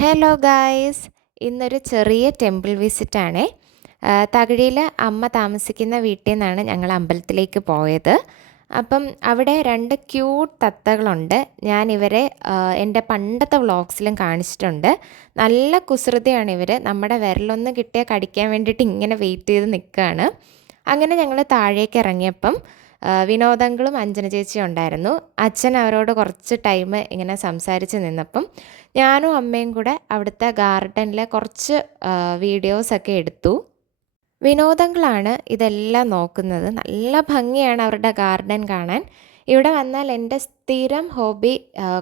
Hello guys, ഇന്നൊരു ചെറിയ temple വിസിറ്റാണേ. തകഴിയിൽ അമ്മ താമസിക്കുന്ന വീട്ടിൽ നിന്നാണ് ഞങ്ങൾ അമ്പലത്തിലേക്ക് പോയത്. അപ്പം അവിടെ 2 ക്യൂട്ട് തത്തകളുണ്ട്. ഞാൻ ഇവരെ എൻ്റെ പണ്ടത്തെ വ്ളോഗ്സിലും കാണിച്ചിട്ടുണ്ട്. നല്ല കുസൃതിയാണ് ഇവർ. നമ്മുടെ വിരലൊന്ന് കിട്ടിയാൽ കടിക്കാൻ വേണ്ടിയിട്ട് ഇങ്ങനെ വെയിറ്റ് ചെയ്ത് നിൽക്കുകയാണ്. അങ്ങനെ ഞങ്ങൾ താഴേക്ക് ഇറങ്ങിയപ്പം വിനോദങ്ങളും അഞ്ജന ചേച്ചിയും ഉണ്ടായിരുന്നു. അച്ഛൻ അവരോട് കുറച്ച് ടൈം ഇങ്ങനെ സംസാരിച്ച് നിന്നപ്പം ഞാനും അമ്മയും കൂടെ അവിടുത്തെ ഗാർഡനിലെ കുറച്ച് വീഡിയോസൊക്കെ എടുത്തു. വിനോദങ്ങളാണ് ഇതെല്ലാം നോക്കുന്നത്. നല്ല ഭംഗിയാണ് അവരുടെ ഗാർഡൻ കാണാൻ. ഇവിടെ വന്നാൽ എൻ്റെ സ്ഥിരം ഹോബി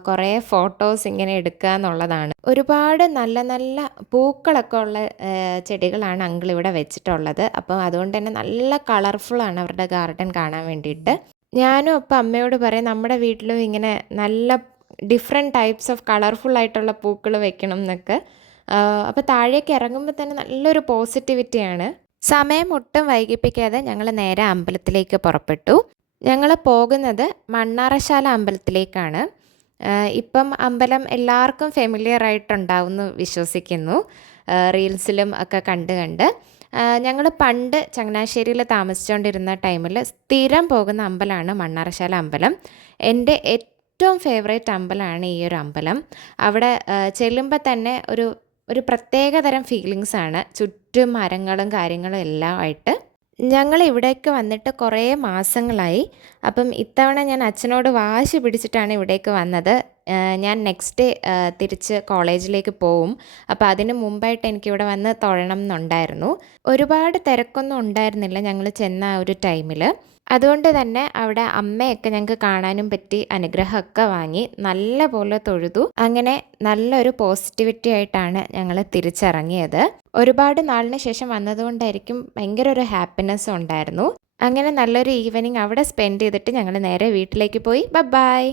കുറേ ഫോട്ടോസ് ഇങ്ങനെ എടുക്കുക എന്നുള്ളതാണ്. ഒരുപാട് നല്ല നല്ല പൂക്കളൊക്കെ ഉള്ള ചെടികളാണ് അങ്കിൾ ഇവിടെ വെച്ചിട്ടുള്ളത്. അപ്പം അതുകൊണ്ട് തന്നെ നല്ല കളർഫുള്ളാണ് അവരുടെ ഗാർഡൻ കാണാൻ വേണ്ടിയിട്ട്. ഞാനും അപ്പം അമ്മയോട് പറയും നമ്മുടെ വീട്ടിലും ഇങ്ങനെ നല്ല ഡിഫറെൻറ്റ് ടൈപ്സ് ഓഫ് കളർഫുള്ളായിട്ടുള്ള പൂക്കൾ വെക്കണം എന്നൊക്കെ. അപ്പോൾ താഴേക്ക് ഇറങ്ങുമ്പോൾ തന്നെ നല്ലൊരു പോസിറ്റിവിറ്റിയാണ്. സമയം ഒട്ടും വൈകിപ്പിക്കാതെ ഞങ്ങൾ നേരെ അമ്പലത്തിലേക്ക് പുറപ്പെട്ടു. ഞങ്ങൾ പോകുന്നത് മണ്ണാറശാല അമ്പലത്തിലേക്കാണ്. ഇപ്പം അമ്പലം എല്ലാവർക്കും ഫെമിലിയർ ആയിട്ടുണ്ടാവുമെന്ന് വിശ്വസിക്കുന്നു, റീൽസിലും ഒക്കെ കണ്ട്. ഞങ്ങൾ പണ്ട് ചങ്ങനാശ്ശേരിയിൽ താമസിച്ചുകൊണ്ടിരുന്ന ടൈമിൽ സ്ഥിരം പോകുന്ന അമ്പലമാണ് മണ്ണാറശാല അമ്പലം. എൻ്റെ ഏറ്റവും ഫേവറേറ്റ് അമ്പലമാണ് ഈ ഒരു അമ്പലം. അവിടെ ചെല്ലുമ്പോൾ തന്നെ ഒരു പ്രത്യേകതരം ഫീലിങ്സാണ്. ചുറ്റും മരങ്ങളും കാര്യങ്ങളും എല്ലാം ആയിട്ട്. ഞങ്ങൾ ഇവിടേക്ക് വന്നിട്ട് കുറേ മാസങ്ങളായി. അപ്പം ഇത്തവണ ഞാൻ അച്ഛനോട് വാശി പിടിച്ചിട്ടാണ് ഇവിടേക്ക് വന്നത്. ഞാൻ നെക്സ്റ്റ് ഡേ തിരിച്ച് കോളേജിലേക്ക് പോവും. അപ്പോൾ അതിന് മുമ്പായിട്ട് എനിക്കിവിടെ വന്ന് തൊഴണം എന്നുണ്ടായിരുന്നു. ഒരുപാട് തിരക്കൊന്നും ഉണ്ടായിരുന്നില്ല ഞങ്ങൾ ചെന്ന ആ ഒരു ടൈമിൽ. അതുകൊണ്ട് തന്നെ അവിടെ അമ്മയൊക്കെ ഞങ്ങൾക്ക് കാണാനും പറ്റി, അനുഗ്രഹമൊക്കെ വാങ്ങി നല്ല പോലെ തൊഴുതു. അങ്ങനെ നല്ലൊരു പോസിറ്റിവിറ്റി ആയിട്ടാണ് ഞങ്ങൾ തിരിച്ചിറങ്ങിയത്. ഒരുപാട് നാളിന് ശേഷം വന്നതുകൊണ്ടായിരിക്കും ഭയങ്കര ഒരു ഹാപ്പിനെസ്സും ഉണ്ടായിരുന്നു. അങ്ങനെ നല്ലൊരു ഈവനിങ് അവിടെ സ്പെൻഡ് ചെയ്തിട്ട് ഞങ്ങൾ നേരെ വീട്ടിലേക്ക് പോയി. ബൈ.